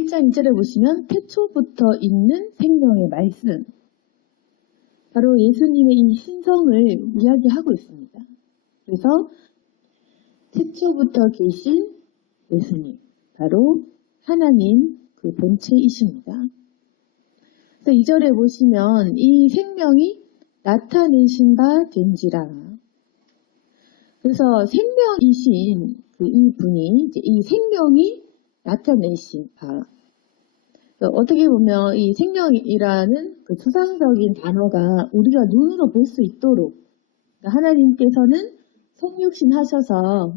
1장 2절에 보시면 태초부터 있는 생명의 말씀. 바로 예수님의 이 신성을 이야기하고 있습니다. 그래서 태초부터 계신 예수님, 바로 하나님 그 본체이십니다. 그래서 2절에 보시면 이 생명이 나타내신 바 된지라. 그래서 생명이신 이 분이 이 생명이 나타내신 바. 어떻게 보면 이 생명이라는 그 추상적인 단어가 우리가 눈으로 볼 수 있도록 하나님께서는 성육신 하셔서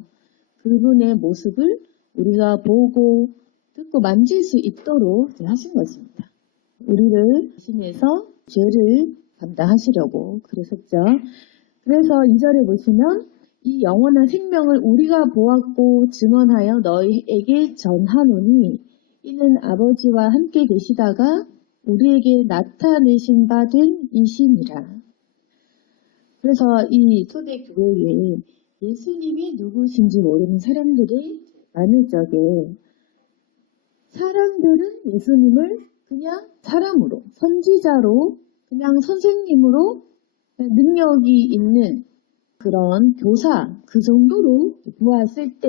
그분의 모습을 우리가 보고 듣고 만질 수 있도록 하신 것입니다. 우리를 대신해서 죄를 감당하시려고 그러셨죠. 그래서 2절에 보시면 이 영원한 생명을 우리가 보았고 증언하여 너희에게 전하노니 이는 아버지와 함께 계시다가 우리에게 나타내신 바 된 이시니라. 그래서 이 초대교회에 예수님이 누구신지 모르는 사람들이 많을 적에 사람들은 예수님을 그냥 사람으로, 선지자로, 그냥 선생님으로 능력이 있는 그런 교사, 그 정도로 보았을 때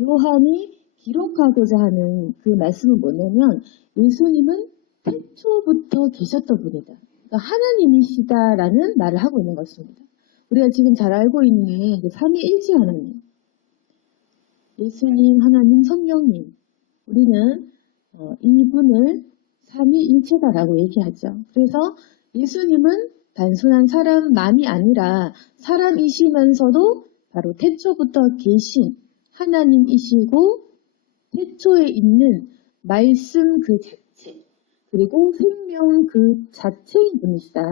요한이 기록하고자 하는 그 말씀은 뭐냐면 예수님은 태초부터 계셨던 분이다. 그러니까 하나님이시다라는 말을 하고 있는 것입니다. 우리가 지금 잘 알고 있는 그 삼위일체 하나님, 예수님, 하나님, 성령님, 우리는 이분을 삼위일체다라고 얘기하죠. 그래서 예수님은 단순한 사람만이 아니라 사람이시면서도 바로 태초부터 계신 하나님이시고 태초에 있는 말씀 그 자체, 그리고 생명 그 자체인 분이시다.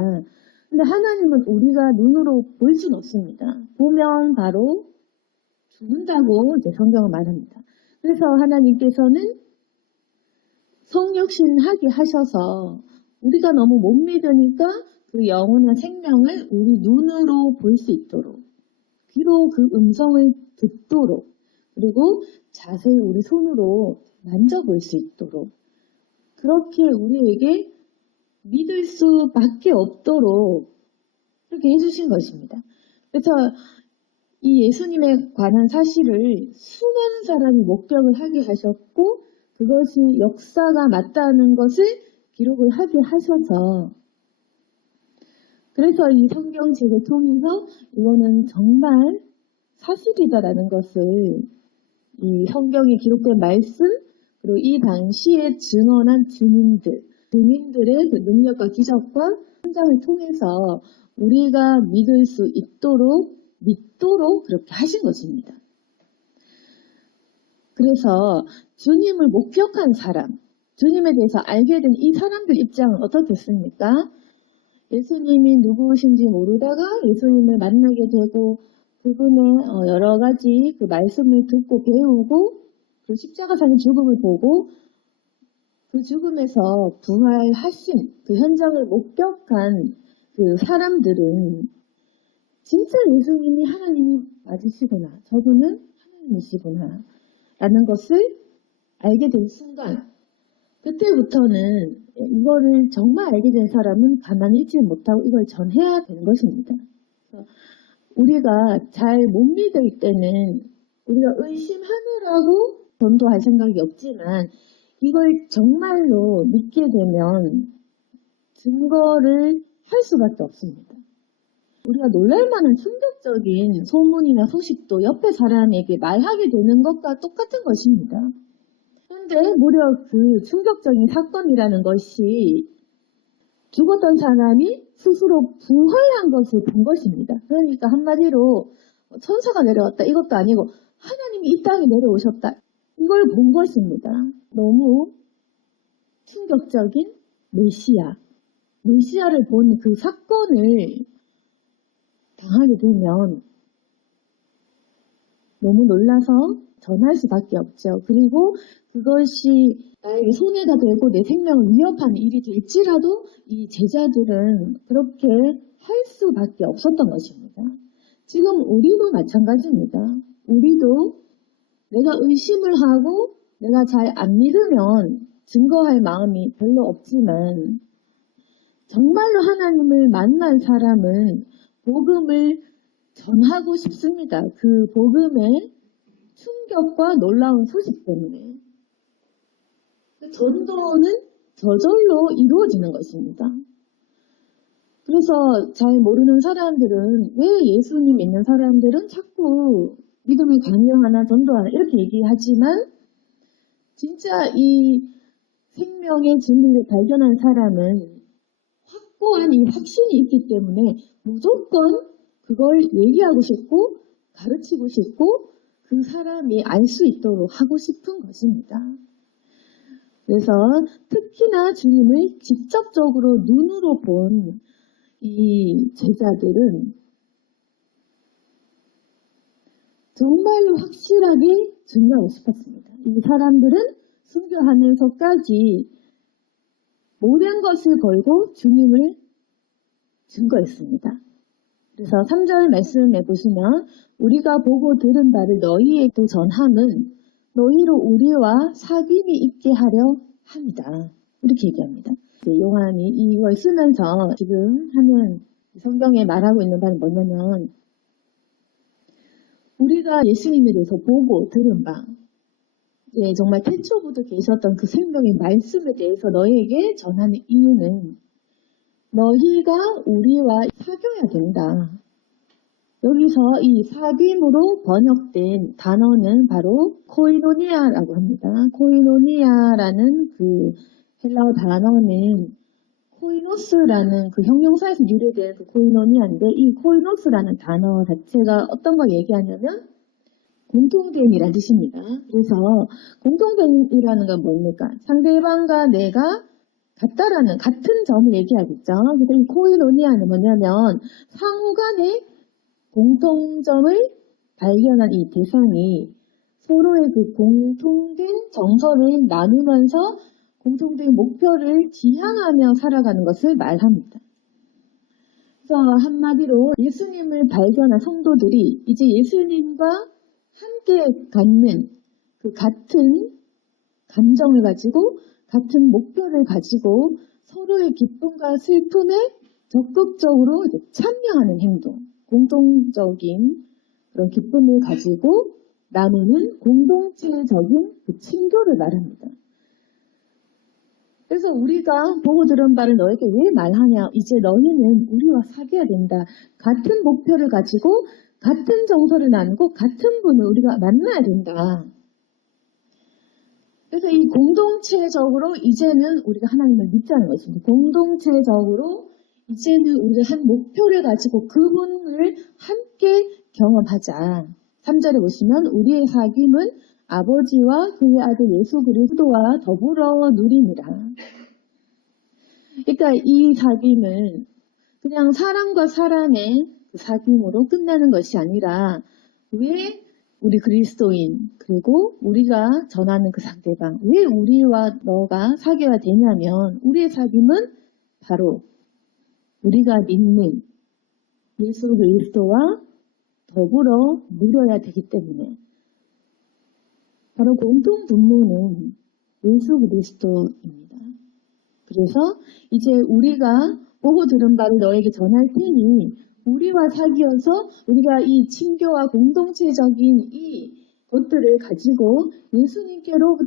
근데 하나님은 우리가 눈으로 볼 수는 없습니다. 보면 바로 죽는다고 이제 성경은 말합니다. 그래서 하나님께서는 성육신하게 하셔서 우리가 너무 못 믿으니까 그 영원한 생명을 우리 눈으로 볼 수 있도록, 귀로 그 음성을 듣도록, 그리고 자세히 우리 손으로 만져볼 수 있도록 그렇게 우리에게 믿을 수밖에 없도록 그렇게 해주신 것입니다. 그래서 이 예수님에 관한 사실을 수많은 사람이 목격을 하게 하셨고 그것이 역사가 맞다는 것을 기록을 하게 하셔서 그래서 이 성경책을 통해서 이거는 정말 사실이다라는 것을 이 성경에 기록된 말씀 그리고 이 당시에 증언한 증인들의 그 능력과 기적과 현장을 통해서 우리가 믿을 수 믿도록 그렇게 하신 것입니다. 그래서 주님을 목격한 사람, 주님에 대해서 알게 된 이 사람들 입장은 어떻겠습니까? 예수님이 누구신지 모르다가 예수님을 만나게 되고 그분의 여러 가지 그 말씀을 듣고 배우고 그 십자가상의 죽음을 보고 그 죽음에서 부활하신 그 현장을 목격한 그 사람들은 진짜 예수님이 하나님이 맞으시구나, 저분은 하나님이시구나 라는 것을 알게 된 순간 그때부터는 이거를 정말 알게 된 사람은 가만히 있지 못하고 이걸 전해야 되는 것입니다. 우리가 잘 못 믿을 때는 우리가 의심하느라고 전도할 생각이 없지만 이걸 정말로 믿게 되면 증거를 할 수밖에 없습니다. 우리가 놀랄만한 충격적인 소문이나 소식도 옆에 사람에게 말하게 되는 것과 똑같은 것입니다. 그런데 무려 그 충격적인 사건이라는 것이 죽었던 사람이 스스로 부활한 것을 본 것입니다. 그러니까 한마디로 천사가 내려왔다 이것도 아니고 하나님이 이 땅에 내려오셨다 이걸 본 것입니다. 너무 충격적인 메시아를 본 그 사건을 당하게 되면 너무 놀라서 전할 수밖에 없죠. 그리고 그것이 나에게 손해가 되고 내 생명을 위협하는 일이 될지라도 이 제자들은 그렇게 할 수밖에 없었던 것입니다. 지금 우리도 마찬가지입니다. 우리도 내가 의심을 하고 내가 잘 안 믿으면 증거할 마음이 별로 없지만 정말로 하나님을 만난 사람은 복음을 전하고 싶습니다. 그 복음의 충격과 놀라운 소식 때문에. 전도는 저절로 이루어지는 것입니다. 그래서 잘 모르는 사람들은 왜 예수님 믿는 사람들은 자꾸 믿음을 강요하나 전도하나 이렇게 얘기하지만 진짜 이 생명의 진리를 발견한 사람은 확고한 이 확신이 있기 때문에 무조건 그걸 얘기하고 싶고 가르치고 싶고 그 사람이 알 수 있도록 하고 싶은 것입니다. 그래서 특히나 주님을 직접적으로 눈으로 본 이 제자들은 정말로 확실하게 증거하고 싶었습니다. 이 사람들은 순교하면서까지 모든 것을 걸고 주님을 증거했습니다. 그래서 3절 말씀에 보시면 우리가 보고 들은 바를 너희에게 전함은 너희로 우리와 사귐이 있게 하려 합니다. 이렇게 얘기합니다. 요한이 이걸 쓰면서 지금 하는 성경에 말하고 있는 바는 뭐냐면 우리가 예수님에 대해서 보고 들은 바 정말 태초부터 계셨던 그 생명의 말씀에 대해서 너희에게 전하는 이유는 너희가 우리와 사귀어야 된다. 여기서 이 사귐으로 번역된 단어는 바로 코이노니아라고 합니다. 코이노니아라는 그 헬라어 단어는 코이노스라는 그 형용사에서 유래된 그 코이노니아인데 이 코이노스라는 단어 자체가 어떤 걸 얘기하냐면 공통됨이라는 뜻입니다. 그래서 공통됨이라는 건 뭡니까? 상대방과 내가 같다라는 같은 점을 얘기하겠죠. 그래서 이 코이노니아는 뭐냐면 상호간의 공통점을 발견한 이 대상이 서로의 그 공통된 정서를 나누면서 공통된 목표를 지향하며 살아가는 것을 말합니다. 그래서 한마디로 예수님을 발견한 성도들이 이제 예수님과 함께 갖는 그 같은 감정을 가지고 같은 목표를 가지고 서로의 기쁨과 슬픔에 적극적으로 참여하는 행동, 공동적인 그런 기쁨을 가지고 나누는 공동체적인 그 친교를 말합니다. 그래서 우리가 보고 들은 바를 너에게 왜 말하냐? 이제 너희는 우리와 사귀어야 된다. 같은 목표를 가지고 같은 정서를 나누고 같은 분을 우리가 만나야 된다. 그래서 이 공동체적으로 이제는 우리가 하나님을 믿자는 것입니다. 공동체적으로 이제는 우리가 한 목표를 가지고 그분을 함께 경험하자. 3절에 보시면 우리의 사귐은 아버지와 그의 아들 예수 그리스도와 더불어 누리니라. 그러니까 이 사귐은 그냥 사람과 사람의 그 사귐으로 끝나는 것이 아니라 왜 우리 그리스도인 그리고 우리가 전하는 그 상대방 왜 우리와 너가 사귀어야 되냐면 우리의 사귐은 바로 우리가 믿는 예수 그리스도와 더불어 누려야 되기 때문에 바로 공통 분모는 예수 그리스도입니다. 그래서 이제 우리가 보고 들은 바를 너에게 전할 테니 우리와 사귀어서 우리가 이 친교와 공동체적인 이 것들을 가지고 예수님께로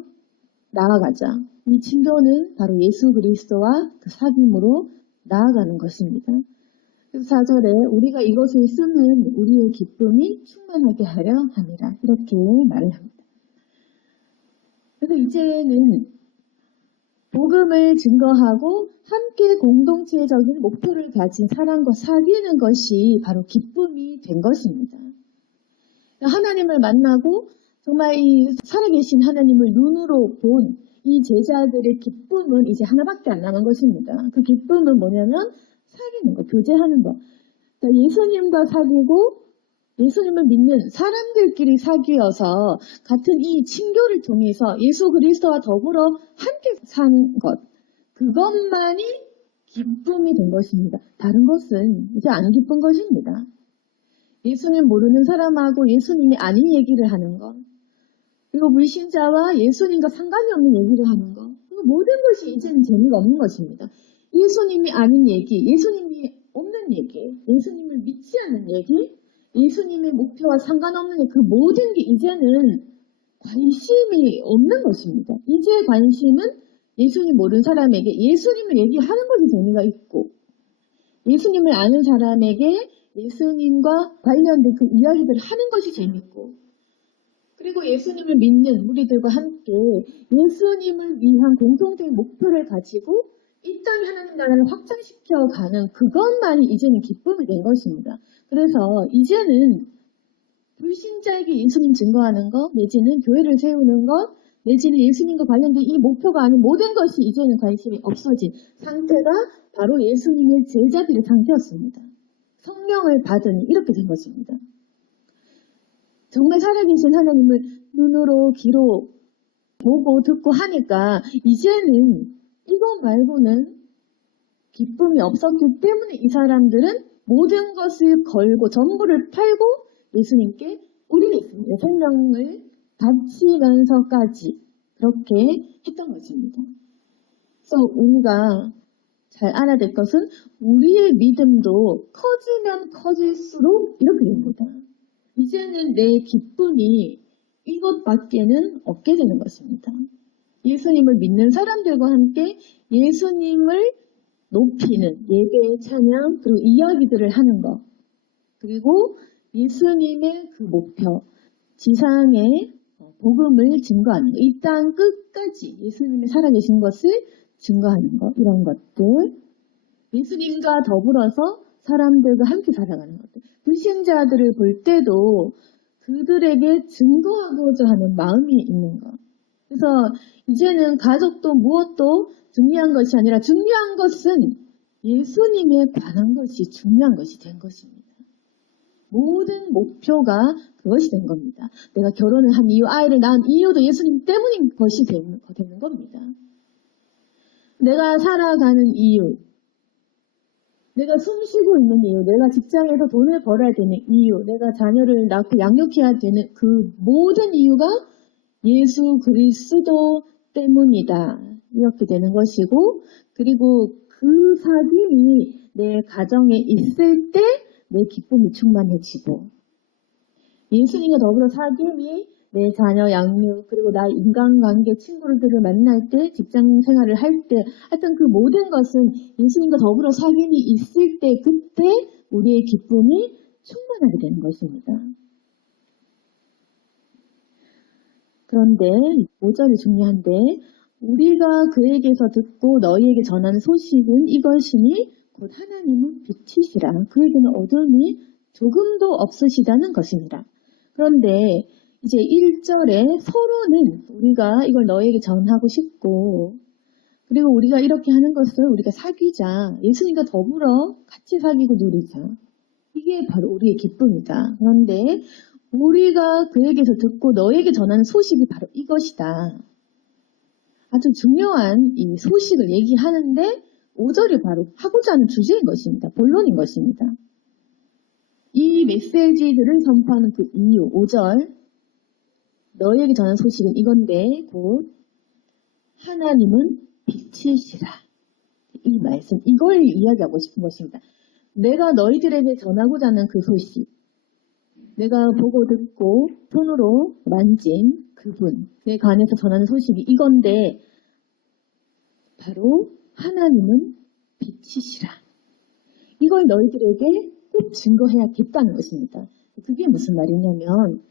나아가자. 이 친교는 바로 예수 그리스도와 그 사귐으로 나아가는 것입니다. 그래서 4절에 우리가 이것을 쓰는 우리의 기쁨이 충만하게 하려 함이라 이렇게 말을 합니다. 그래서 이제는 복음을 증거하고 함께 공동체적인 목표를 가진 사람과 사귀는 것이 바로 기쁨이 된 것입니다. 하나님을 만나고 정말 이 살아계신 하나님을 눈으로 본 이 제자들의 기쁨은 이제 하나밖에 안 남은 것입니다. 그 기쁨은 뭐냐면 사귀는 것, 교제하는 것. 그러니까 예수님과 사귀고 예수님을 믿는 사람들끼리 사귀어서 같은 이 친교를 통해서 예수 그리스도와 더불어 함께 사는 것. 그것만이 기쁨이 된 것입니다. 다른 것은 이제 안 기쁜 것입니다. 예수님 모르는 사람하고 예수님이 아닌 얘기를 하는 것. 그리고 불신자와 예수님과 상관이 없는 얘기를 하는 거. 모든 것이 이제는 재미가 없는 것입니다. 예수님이 아닌 얘기, 예수님이 없는 얘기, 예수님을 믿지 않는 얘기, 예수님의 목표와 상관없는 얘기, 그 모든 게 이제는 관심이 없는 것입니다. 이제 관심은 예수님 모르는 사람에게 예수님을 얘기하는 것이 재미가 있고, 예수님을 아는 사람에게 예수님과 관련된 그 이야기들을 하는 것이 재밌고, 그리고 예수님을 믿는 우리들과 함께 예수님을 위한 공통된 목표를 가지고 이 땅에 하나님 나라를 확장시켜가는 그것만이 이제는 기쁨이 된 것입니다. 그래서 이제는 불신자에게 예수님 증거하는 것, 내지는 교회를 세우는 것, 내지는 예수님과 관련된 이 목표가 아닌 모든 것이 이제는 관심이 없어진 상태가 바로 예수님의 제자들의 상태였습니다. 성령을 받으니 이렇게 된 것입니다. 정말 살아계신 하나님을 눈으로 귀로 보고 듣고 하니까 이제는 이것 말고는 기쁨이 없었기 때문에 이 사람들은 모든 것을 걸고 전부를 팔고 예수님께 올리겠습니다. 생명을 바치면서까지 그렇게 했던 것입니다. 그래서 우리가 잘 알아야 될 것은 우리의 믿음도 커지면 커질수록 이렇게 됩니다. 이제는 내 기쁨이 이것밖에는 없게 되는 것입니다. 예수님을 믿는 사람들과 함께 예수님을 높이는 예배, 찬양, 그리고 이야기들을 하는 것. 그리고 예수님의 그 목표, 지상의 복음을 증거하는 것. 이 땅 끝까지 예수님이 살아계신 것을 증거하는 것. 이런 것들. 예수님과 더불어서 사람들과 함께 살아가는 것들. 불신자들을 볼 때도 그들에게 증거하고자 하는 마음이 있는 것. 그래서 이제는 가족도 무엇도 중요한 것이 아니라 중요한 것은 예수님에 관한 것이 중요한 것이 된 것입니다. 모든 목표가 그것이 된 겁니다. 내가 결혼을 한 이유, 아이를 낳은 이유도 예수님 때문인 것이 되는 겁니다. 내가 살아가는 이유, 내가 숨쉬고 있는 이유, 내가 직장에서 돈을 벌어야 되는 이유, 내가 자녀를 낳고 양육해야 되는 그 모든 이유가 예수 그리스도 때문이다. 이렇게 되는 것이고, 그리고 그 사귐이 내 가정에 있을 때 내 기쁨이 충만해지고, 예수님과 더불어 사귐이 내 자녀 양육, 그리고 나 인간관계 친구들을 만날 때, 직장 생활을 할 때, 하여튼 그 모든 것은 예수님과 더불어 사귐이 있을 때, 그때 우리의 기쁨이 충만하게 되는 것입니다. 그런데 5절이 중요한데, 우리가 그에게서 듣고 너희에게 전하는 소식은 이것이니 곧 하나님은 빛이시라. 그에게는 어둠이 조금도 없으시다는 것입니다. 그런데 이제 1절에 서로는 우리가 이걸 너희에게 전하고 싶고, 그리고 우리가 이렇게 하는 것을 우리가 사귀자. 예수님과 더불어 같이 사귀고 누리자. 이게 바로 우리의 기쁨이다. 그런데 우리가 그에게서 듣고 너에게 전하는 소식이 바로 이것이다. 아주 중요한 이 소식을 얘기하는데 5절이 바로 하고자 하는 주제인 것입니다. 본론인 것입니다. 이 메시지들을 선포하는 그 이유, 5절. 너에게 전하는 소식은 이건데 곧 하나님은 빛이시라. 이 말씀, 이걸 이야기하고 싶은 것입니다. 내가 너희들에게 전하고자 하는 그 소식, 내가 보고 듣고 손으로 만진 그분에 관해서 전하는 소식이 이건데 바로 하나님은 빛이시라. 이걸 너희들에게 꼭 증거해야겠다는 것입니다. 그게 무슨 말이냐면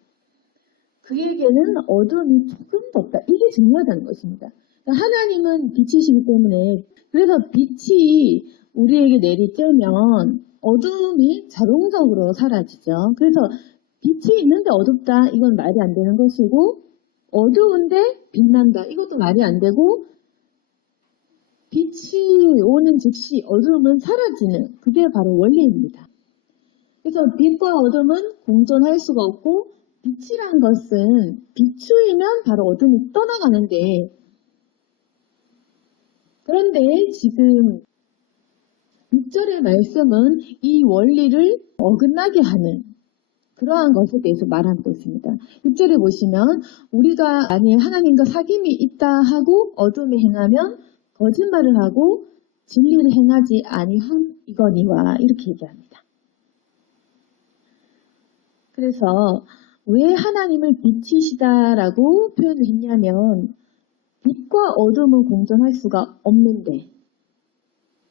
그에게는 어둠이 조금도 없다. 이게 중요하다는 것입니다. 하나님은 빛이시기 때문에 그래서 빛이 우리에게 내리쬐면 어둠이 자동적으로 사라지죠. 그래서 빛이 있는데 어둡다. 이건 말이 안 되는 것이고 어두운데 빛난다. 이것도 말이 안 되고 빛이 오는 즉시 어둠은 사라지는 그게 바로 원리입니다. 그래서 빛과 어둠은 공존할 수가 없고 빛이란 것은 비추이면 바로 어둠이 떠나가는데 그런데 지금 6절의 말씀은 이 원리를 어긋나게 하는 그러한 것에 대해서 말하고 있습니다. 6절에 보시면 우리가 만일 하나님과 사귐이 있다 하고 어둠에 행하면 거짓말을 하고 진리를 행하지 아니함이거니와 이렇게 얘기합니다. 그래서 왜 하나님을 빛이시다라고 표현을 했냐면 빛과 어둠은 공존할 수가 없는데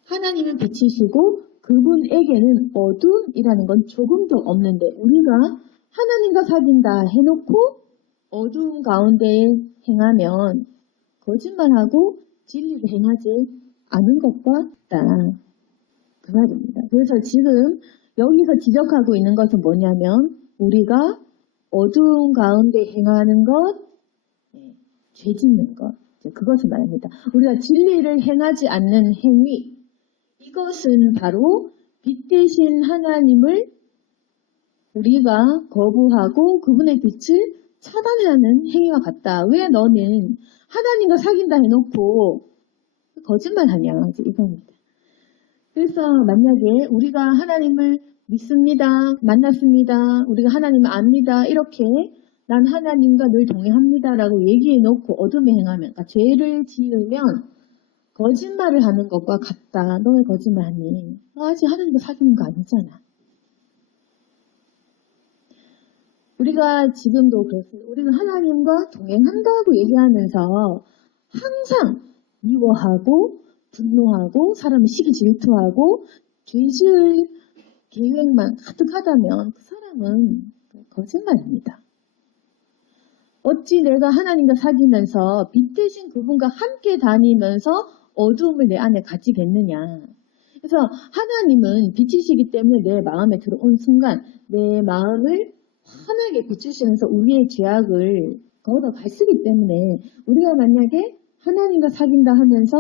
하나님은 빛이시고 그분에게는 어둠이라는 건 조금도 없는데 우리가 하나님과 사귄다 해놓고 어두운 가운데 행하면 거짓말하고 진리를 행하지 않은 것과 같다. 그 말입니다. 그래서 지금 여기서 지적하고 있는 것은 뭐냐면 우리가 어두운 가운데 행하는 것, 죄 짓는 것, 그것을 말합니다. 우리가 진리를 행하지 않는 행위, 이것은 바로 빛 대신 하나님을 우리가 거부하고 그분의 빛을 차단하는 행위와 같다. 왜 너는 하나님과 사귄다 해놓고 거짓말하냐 이겁니다. 그래서 만약에 우리가 하나님을 믿습니다, 만났습니다, 우리가 하나님을 압니다 이렇게 난 하나님과 늘 동행합니다라고 얘기해놓고 어둠에 행하면 그러니까 죄를 지으면 거짓말을 하는 것과 같다. 너 왜 거짓말하니? 너 아직 하나님과 사귀는 거 아니잖아. 우리가 지금도 그렇습니다. 우리는 하나님과 동행한다고 얘기하면서 항상 미워하고 분노하고 사람을 시기 질투하고 죄 지을 계획만 가득하다면 그 사람은 거짓말입니다. 어찌 내가 하나님과 사귀면서 빛 대신 그분과 함께 다니면서 어두움을 내 안에 가지겠느냐. 그래서 하나님은 빛이시기 때문에 내 마음에 들어온 순간 내 마음을 환하게 비추시면서 우리의 죄악을 걷어갈 쓰기 때문에 우리가 만약에 하나님과 사귄다 하면서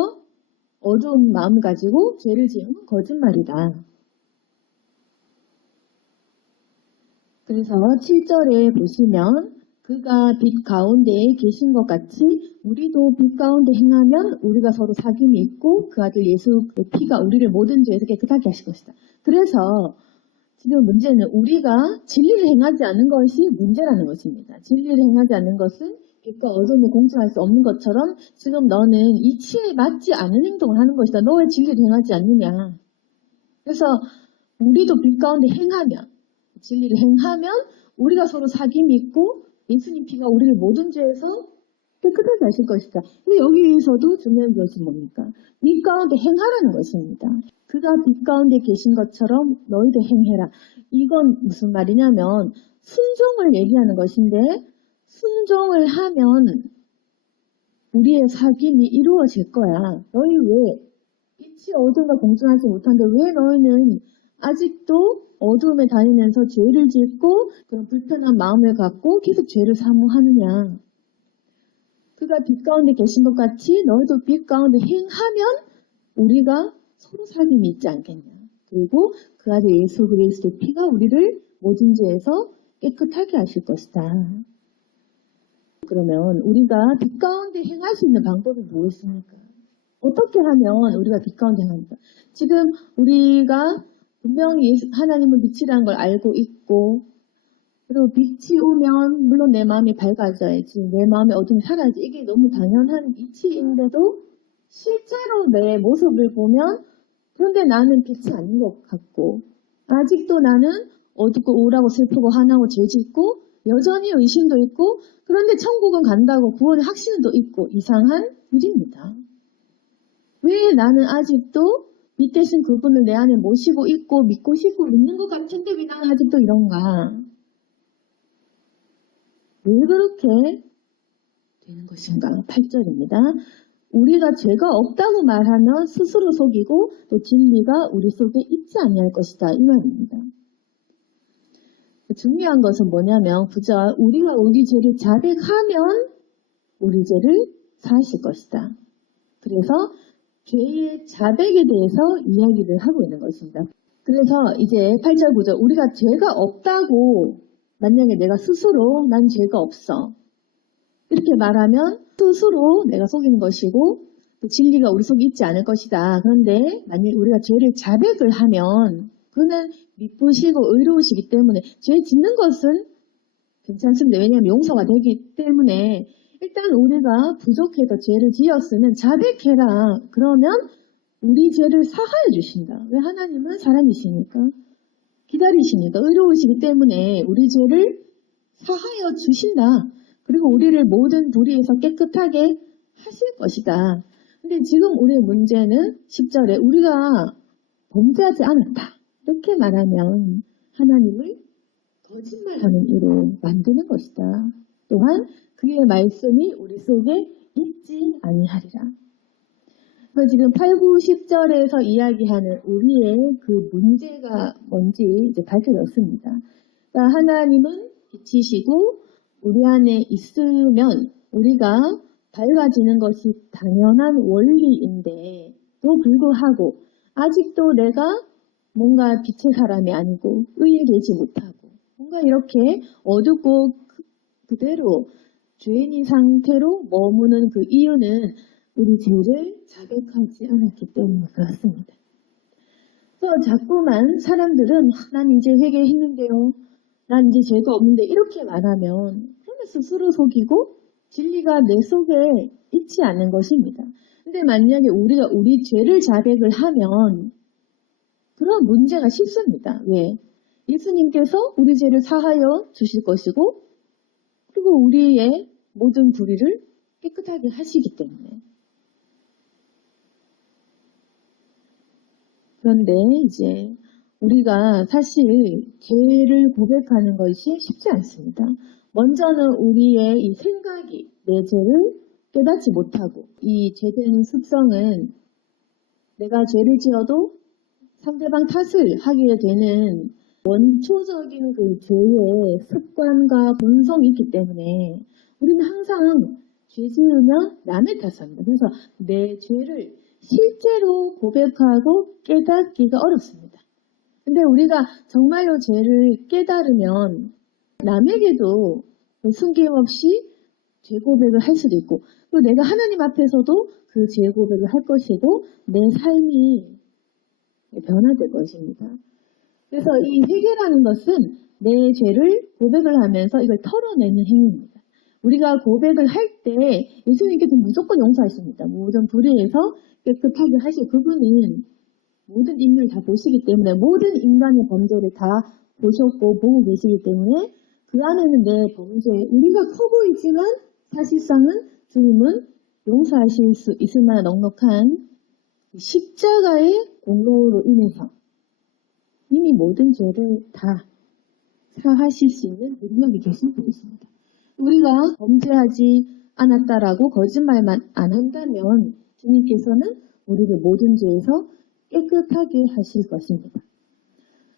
어두운 마음을 가지고 죄를 지으면 거짓말이다. 그래서 7절에 보시면 그가 빛 가운데 계신 것 같이 우리도 빛 가운데 행하면 우리가 서로 사귐이 있고 그 아들 예수의 피가 우리를 모든 죄에서 깨끗하게 하실 것이다. 그래서 지금 문제는 우리가 진리를 행하지 않는 것이 문제라는 것입니다. 진리를 행하지 않는 것은 빛과 어둠을 공존할 수 없는 것처럼 지금 너는 이치에 맞지 않은 행동을 하는 것이다. 너 왜 진리를 행하지 않느냐. 그래서 우리도 빛 가운데 행하면 진리를 행하면 우리가 서로 사귐이 있고 예수님 피가 우리를 모든 죄에서 깨끗하게 하실 것이다. 근데 여기에서도 중요한 것이 뭡니까? 빛 가운데 행하라는 것입니다. 그가 빛 가운데 계신 것처럼 너희도 행해라. 이건 무슨 말이냐면 순종을 얘기하는 것인데 순종을 하면 우리의 사귐이 이루어질 거야. 너희 왜 빛이 어둠과 공존하지 못한데 왜 너희는 아직도 어두움에 다니면서 죄를 짓고 그런 불편한 마음을 갖고 계속 죄를 사모하느냐. 그가 빛 가운데 계신 것 같이 너희도 빛 가운데 행하면 우리가 서로 사귐이 있지 않겠냐. 그리고 그 아들 예수 그리스도의 피가 우리를 모든 죄에서 깨끗하게 하실 것이다. 그러면 우리가 빛 가운데 행할 수 있는 방법이 무엇입니까? 어떻게 하면 우리가 빛 가운데 행합니까? 지금 우리가 분명히 하나님은 빛이라는 걸 알고 있고 그리고 빛이 오면 물론 내 마음이 밝아져야지 내 마음의 어둠이 사라야지 이게 너무 당연한 이치인데도 실제로 내 모습을 보면 그런데 나는 빛이 아닌 것 같고 아직도 나는 어둡고 우울하고 슬프고 화나고 죄짓고 여전히 의심도 있고 그런데 천국은 간다고 구원의 확신도 있고 이상한 일입니다. 왜 나는 아직도 빛 대신 그분을 내 안에 모시고 있고 믿고 싶고 믿는 것 같은데 왜 나는 아직도 이런가? 왜 그렇게 되는 것인가? 8절입니다. 우리가 죄가 없다고 말하면 스스로 속이고 또 진리가 우리 속에 있지 아니할 것이다. 이 말입니다. 중요한 것은 뭐냐면 9절 우리가 우리 죄를 자백하면 우리 죄를 사하실 것이다. 그래서 죄의 자백에 대해서 이야기를 하고 있는 것입니다. 그래서 이제 8절 9절 우리가 죄가 없다고 만약에 내가 스스로 난 죄가 없어 이렇게 말하면 스스로 내가 속이는 것이고 또 진리가 우리 속에 있지 않을 것이다. 그런데 만약 우리가 죄를 자백을 하면 그는 미쁘시고 의로우시기 때문에 죄 짓는 것은 괜찮습니다. 왜냐하면 용서가 되기 때문에 일단 우리가 부족해서 죄를 지었으면 자백해라. 그러면 우리 죄를 사하여 주신다. 왜? 하나님은 사람이시니까. 기다리시니까. 의로우시기 때문에 우리 죄를 사하여 주신다. 그리고 우리를 모든 불의에서 깨끗하게 하실 것이다. 근데 지금 우리의 문제는 10절에 우리가 범죄하지 않았다. 이렇게 말하면 하나님을 거짓말하는 이로 만드는 것이다. 또한 그의 말씀이 우리 속에 있지 아니하리라. 그래서 지금 8, 9, 10절에서 이야기하는 우리의 그 문제가 뭔지 이제 밝혀졌습니다. 그러니까 하나님은 빛이시고 우리 안에 있으면 우리가 밝아지는 것이 당연한 원리인데도 불구하고 아직도 내가 뭔가 빛의 사람이 아니고 의에 되지 못하고 뭔가 이렇게 어둡고 그대로 죄인인 상태로 머무는 그 이유는 우리 죄를 자백하지 않았기 때문에 그렇습니다. 그래서 자꾸만 사람들은 난 이제 회개했는데요. 난 이제 죄가 없는데 이렇게 말하면 그러면 스스로 속이고 진리가 내 속에 있지 않은 것입니다. 근데 만약에 우리가 우리 죄를 자백을 하면 그런 문제가 쉽습니다. 왜? 예수님께서 우리 죄를 사하여 주실 것이고 그리고 우리의 모든 불의를 깨끗하게 하시기 때문에. 그런데 이제 우리가 사실 죄를 고백하는 것이 쉽지 않습니다. 먼저는 우리의 이 생각이 내 죄를 깨닫지 못하고 이 죄된 습성은 내가 죄를 지어도 상대방 탓을 하게 되는 원초적인 그 죄의 습관과 본성이 있기 때문에 우리는 항상 죄 지으면 남의 탓합니다. 그래서 내 죄를 실제로 고백하고 깨닫기가 어렵습니다. 근데 우리가 정말로 죄를 깨달으면 남에게도 숨김없이 죄 고백을 할 수도 있고 또 내가 하나님 앞에서도 그 죄 고백을 할 것이고 내 삶이 변화될 것입니다. 그래서 이 회개라는 것은 내 죄를 고백을 하면서 이걸 털어내는 행위입니다. 우리가 고백을 할 때 예수님께서 무조건 용서하십니다. 모든 불의에서 깨끗하게 하시고 그분은 모든 인류를 다 보시기 때문에 모든 인간의 범죄를 다 보셨고 보고 계시기 때문에 그 안에는 내 범죄 우리가 커 보이지만 사실상은 주님은 용서하실 수 있을 만한 넉넉한 십자가의 공로로 인해서 이미 모든 죄를 다 사하실 수 있는 능력이 계신 분이십니다. 우리가 범죄하지 않았다라고 거짓말만 안 한다면 주님께서는 우리를 모든 죄에서 깨끗하게 하실 것입니다.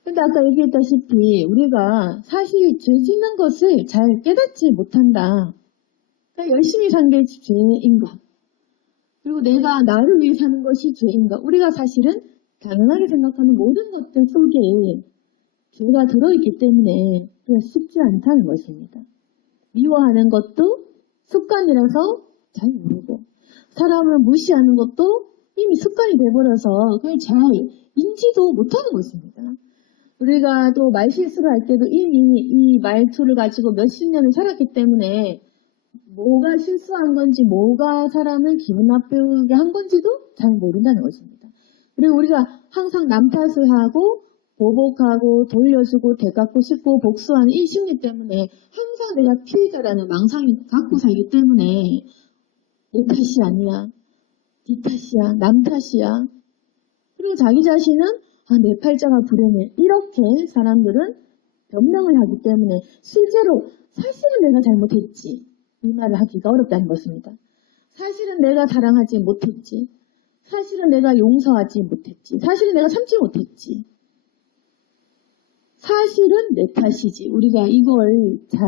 근데 아까 얘기했다시피 우리가 사실 죄 짓는 것을 잘 깨닫지 못한다. 그러니까 열심히 산 게 죄인가? 그리고 내가 나를 위해 사는 것이 죄인가? 우리가 사실은 당연하게 생각하는 모든 것들 속에 죄가 들어있기 때문에 그냥 쉽지 않다는 것입니다. 미워하는 것도 습관이라서 잘 모르고 사람을 무시하는 것도 이미 습관이 돼버려서 그걸 잘 인지도 못하는 것입니다. 우리가 또 말실수를 할 때도 이미 이 말투를 가지고 몇십 년을 살았기 때문에 뭐가 실수한 건지 뭐가 사람을 기분 나쁘게 한 건지도 잘 모른다는 것입니다. 그리고 우리가 항상 남 탓을 하고 보복하고 돌려주고 되갚고 싶고 복수하는 이 심리 때문에 항상 내가 피해자라는 망상을 갖고 살기 때문에 내 탓이 아니야. 네 탓이야. 남 탓이야. 그리고 자기 자신은 내 팔자가 불행해. 이렇게 사람들은 변명을 하기 때문에 실제로 사실은 내가 잘못했지. 이 말을 하기가 어렵다는 것입니다. 사실은 내가 사랑하지 못했지. 사실은 내가 용서하지 못했지. 사실은 내가 참지 못했지. 사실은 내 탓이지. 우리가 이걸 잘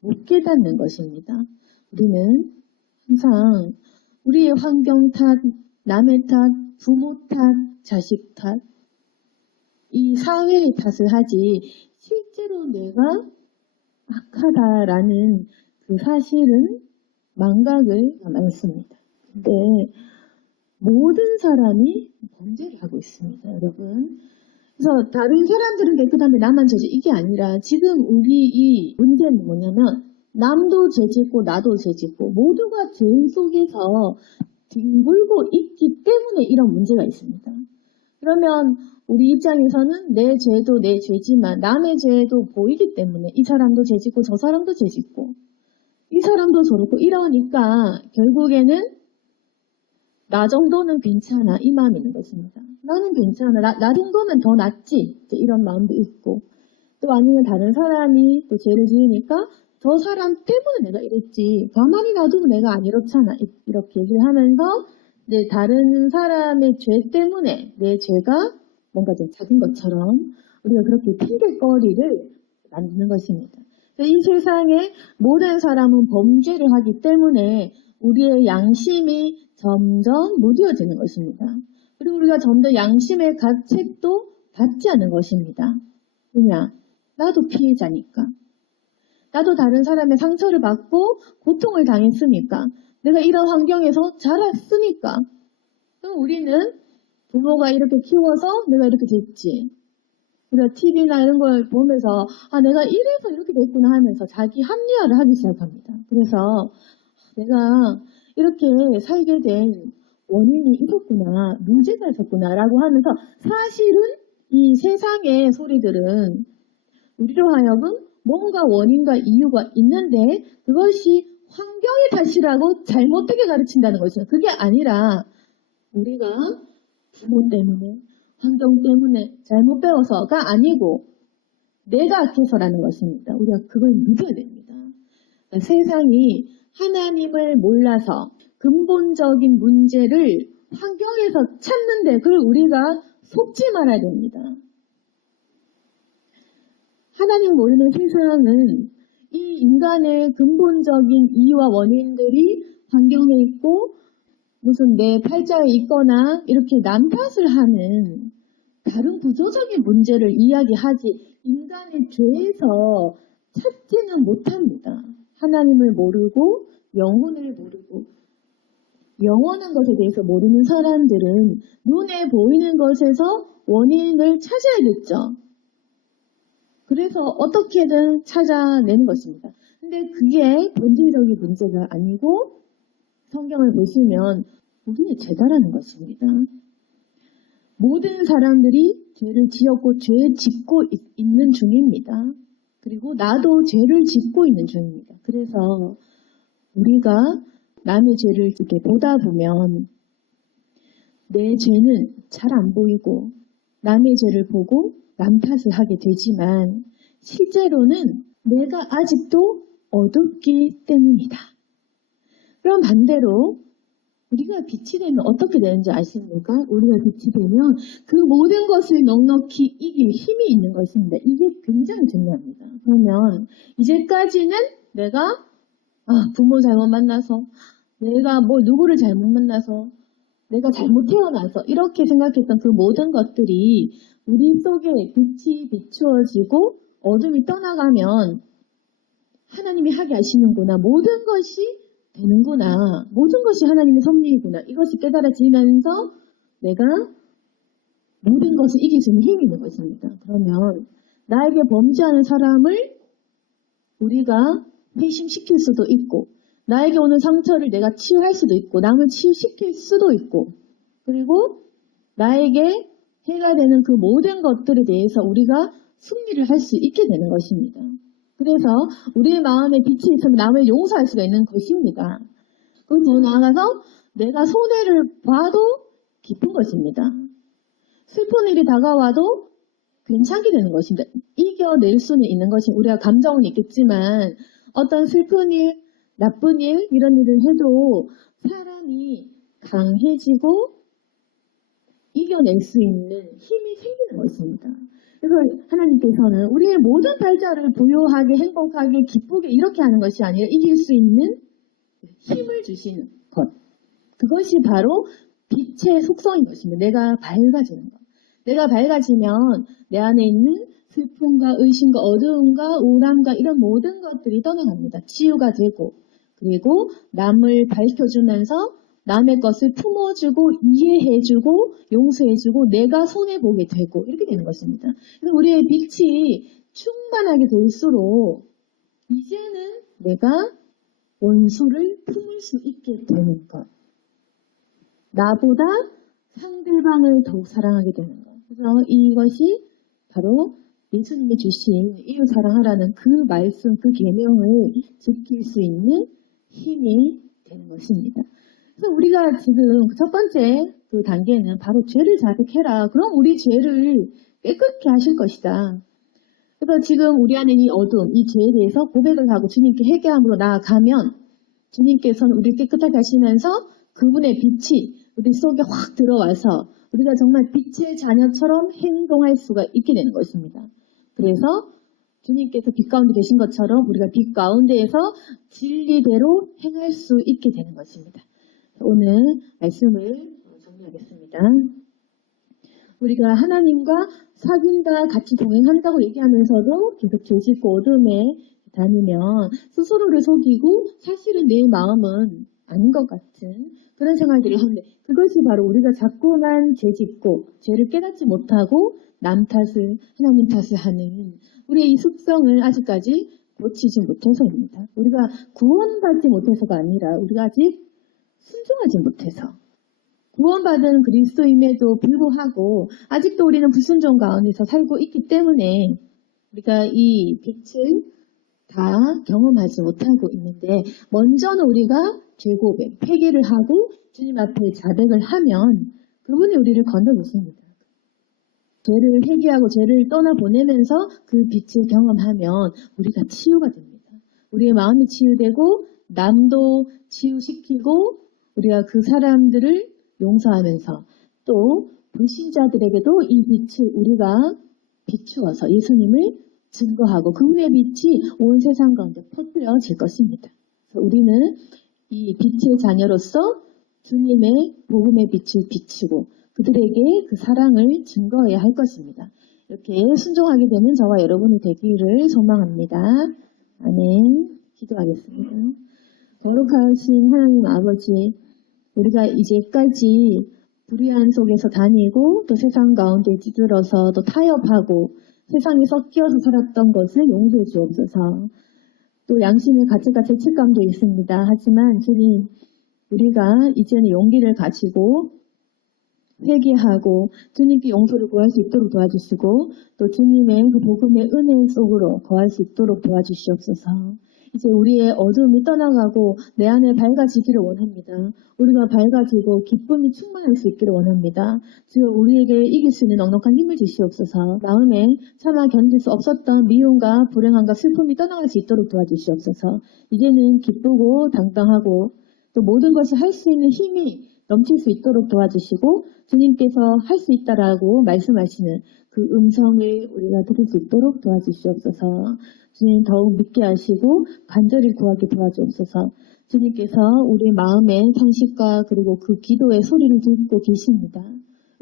못 깨닫는 것입니다. 우리는 항상 우리의 환경 탓, 남의 탓, 부모 탓, 자식 탓, 이 사회의 탓을 하지 실제로 내가 악하다라는 그 사실은 망각을 많습니다. 근데 모든 사람이 범죄를 하고 있습니다, 여러분. 그래서 다른 사람들은 깨끗한데 나만 죄지 이게 아니라 지금 우리 이 문제는 뭐냐면 남도 죄짓고 나도 죄짓고 모두가 죄 속에서 뒹굴고 있기 때문에 이런 문제가 있습니다. 그러면 우리 입장에서는 내 죄도 내 죄지만 남의 죄도 보이기 때문에 이 사람도 죄짓고 저 사람도 죄짓고 이 사람도 저렇고 이러니까 결국에는 나 정도는 괜찮아 이 마음이 있는 것입니다. 나는 괜찮아. 나 정도면 더 낫지. 이런 마음도 있고 또 아니면 다른 사람이 또 죄를 지으니까 저 사람 때문에 내가 이랬지. 가만히 놔두고 내가 안 이렇잖아. 이렇게 얘기를 하면서 이제 다른 사람의 죄 때문에 내 죄가 뭔가 좀 작은 것처럼 우리가 그렇게 핑계거리를 만드는 것입니다. 이 세상에 모든 사람은 범죄를 하기 때문에 우리의 양심이 점점 무뎌지는 것입니다. 그리고 우리가 점점 양심의 가책도 받지 않는 것입니다. 왜냐? 나도 피해자니까. 나도 다른 사람의 상처를 받고 고통을 당했으니까. 내가 이런 환경에서 자랐으니까. 그럼 우리는 부모가 이렇게 키워서 내가 이렇게 됐지. 우리가 TV나 이런 걸 보면서 내가 이래서 이렇게 됐구나 하면서 자기 합리화를 하기 시작합니다. 그래서 내가 이렇게 살게 된 원인이 있었구나, 문제가 있었구나 라고 하면서 사실은 이 세상의 소리들은 우리로 하여금 뭔가 원인과 이유가 있는데 그것이 환경의 탓이라고 잘못되게 가르친다는 것이죠. 그게 아니라 우리가 부모 때문에 환경 때문에 잘못 배워서가 아니고 내가 악해서라는 것입니다. 우리가 그걸 믿어야 됩니다. 그러니까 세상이 하나님을 몰라서 근본적인 문제를 환경에서 찾는데 그걸 우리가 속지 말아야 됩니다. 하나님 모르는 세상은 이 인간의 근본적인 이유와 원인들이 환경에 있고 무슨 내 팔자에 있거나 이렇게 남 탓을 하는 다른 구조적인 문제를 이야기하지 인간의 죄에서 찾지는 못합니다. 하나님을 모르고 영혼을 모르고 영원한 것에 대해서 모르는 사람들은 눈에 보이는 것에서 원인을 찾아야겠죠. 그래서 어떻게든 찾아내는 것입니다. 근데 그게 본질적인 문제가 아니고 성경을 보시면 우리의 죄다라는 것입니다. 모든 사람들이 죄를 지었고 죄 짓고 있는 중입니다. 그리고 나도 죄를 짓고 있는 중입니다. 그래서 우리가 남의 죄를 이렇게 보다 보면 내 죄는 잘 안 보이고 남의 죄를 보고 남 탓을 하게 되지만 실제로는 내가 아직도 어둡기 때문이다. 그럼 반대로 우리가 빛이 되면 어떻게 되는지 아십니까? 우리가 빛이 되면 그 모든 것을 넉넉히 이길 힘이 있는 것입니다. 이게 굉장히 중요합니다. 그러면 이제까지는 내가 부모 잘못 만나서 내가 누구를 잘못 만나서 내가 잘못 태어나서 이렇게 생각했던 그 모든 것들이 우리 속에 빛이 비추어지고 어둠이 떠나가면 하나님이 하게 하시는구나. 모든 것이 되는구나. 모든 것이 하나님의 섭리이구나. 이것이 깨달아지면서 내가 모든 것을 이길 수 있는 힘이 있는 것입니다. 그러면 나에게 범죄하는 사람을 우리가 회심시킬 수도 있고 나에게 오는 상처를 내가 치유할 수도 있고 남을 치유시킬 수도 있고 그리고 나에게 해가 되는 그 모든 것들에 대해서 우리가 승리를 할 수 있게 되는 것입니다. 그래서 우리의 마음에 빛이 있으면 남을 용서할 수가 있는 것입니다. 그리고 더 나아가서 내가 손해를 봐도 기쁜 것입니다. 슬픈 일이 다가와도 괜찮게 되는 것입니다. 이겨낼 수는 있는 것이 우리가 감정은 있겠지만 어떤 슬픈 일, 나쁜 일 이런 일을 해도 사람이 강해지고 이겨낼 수 있는 힘이 생기는 것입니다. 그래서 하나님께서는 우리의 모든 발자를 부유하게 행복하게 기쁘게 이렇게 하는 것이 아니라 이길 수 있는 힘을 주시는 것. 그것이 바로 빛의 속성인 것입니다. 내가 밝아지는 것. 내가 밝아지면 내 안에 있는 슬픔과 의심과 어두움과 우울함과 이런 모든 것들이 떠나갑니다. 치유가 되고 그리고 남을 밝혀주면서 남의 것을 품어주고 이해해주고 용서해주고 내가 손해보게 되고 이렇게 되는 것입니다. 그래서 우리의 빛이 충만하게 될수록 이제는 내가 원수를 품을 수 있게 되는 것. 나보다 상대방을 더욱 사랑하게 되는 것. 그래서 이것이 바로 예수님이 주신 이웃 사랑하라는 그 말씀, 그 계명을 지킬 수 있는 힘이 되는 것입니다. 그래서 우리가 지금 첫 번째 그 단계는 바로 죄를 자백해라. 그럼 우리 죄를 깨끗게 하실 것이다. 그래서 지금 우리 안에 이 어둠, 이 죄에 대해서 고백을 하고 주님께 회개함으로 나아가면 주님께서는 우리를 깨끗하게 하시면서 그분의 빛이 우리 속에 확 들어와서 우리가 정말 빛의 자녀처럼 행동할 수가 있게 되는 것입니다. 그래서 주님께서 빛 가운데 계신 것처럼 우리가 빛 가운데에서 진리대로 행할 수 있게 되는 것입니다. 오늘 말씀을 정리하겠습니다. 우리가 하나님과 사귐과 같이 동행한다고 얘기하면서도 계속 죄 짓고 어둠에 다니면 스스로를 속이고 사실은 내 마음은 아닌 것 같은 그런 생활들을 하는데 그것이 바로 우리가 자꾸만 죄 짓고 죄를 깨닫지 못하고 남 탓을 하나님 탓을 하는 우리의 이 습성을 아직까지 고치지 못해서입니다. 우리가 구원받지 못해서가 아니라 우리가 아직 순종하지 못해서 구원받은 그리스도임에도 불구하고 아직도 우리는 불순종 가운데서 살고 있기 때문에 우리가 이 빛을 다 경험하지 못하고 있는데 먼저는 우리가 죄고백, 회개를 하고 주님 앞에 자백을 하면 그분이 우리를 건져주십니다. 죄를 회개하고 죄를 떠나보내면서 그 빛을 경험하면 우리가 치유가 됩니다. 우리의 마음이 치유되고 남도 치유시키고 우리가 그 사람들을 용서하면서 또 불신자들에게도 이 빛을 우리가 비추어서 예수님을 증거하고 그분의 빛이 온 세상 가운데 퍼뜨려질 것입니다. 그래서 우리는 이 빛의 자녀로서 주님의 복음의 빛을 비추고 그들에게 그 사랑을 증거해야 할 것입니다. 이렇게 순종하게 되는 저와 여러분이 되기를 소망합니다. 아멘. 기도하겠습니다. 거룩하신 하나님 아버지, 우리가 이제까지 불의한 속에서 다니고 또 세상 가운데 찌들어서 또 타협하고 세상에 섞여서 살았던 것을 용서해 주옵소서. 또 양심의 가책과 죄책감도 있습니다. 하지만 주님, 우리가 이제는 용기를 가지고 회개하고 주님께 용서를 구할 수 있도록 도와주시고 또 주님의 그 복음의 은혜 속으로 거할 수 있도록 도와주시옵소서. 이제 우리의 어두움이 떠나가고 내 안에 밝아지기를 원합니다. 우리가 밝아지고 기쁨이 충만할 수 있기를 원합니다. 주여 우리에게 이길 수 있는 넉넉한 힘을 주시옵소서. 마음에 차마 견딜 수 없었던 미움과 불행함과 슬픔이 떠나갈 수 있도록 도와주시옵소서. 이제는 기쁘고 당당하고 또 모든 것을 할 수 있는 힘이 넘칠 수 있도록 도와주시고 주님께서 할 수 있다라고 말씀하시는 그 음성을 우리가 들을 수 있도록 도와주시옵소서. 주님 더욱 믿게 하시고 간절히 구하게 도와주옵소서. 주님께서 우리 마음의 상식과 그리고 그 기도의 소리를 듣고 계십니다.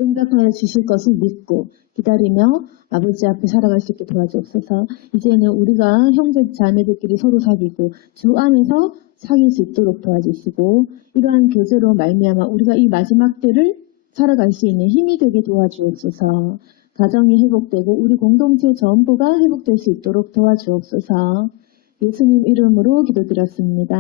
응답하여 주실 것을 믿고 기다리며 아버지 앞에 살아갈 수 있게 도와주옵소서. 이제는 우리가 형제 자매들끼리 서로 사귀고 주 안에서 사귈 수 있도록 도와주시고 이러한 교제로 말미암아 우리가 이 마지막 때를 살아갈 수 있는 힘이 되게 도와주옵소서. 가정이 회복되고 우리 공동체 전부가 회복될 수 있도록 도와주옵소서. 예수님 이름으로 기도드렸습니다.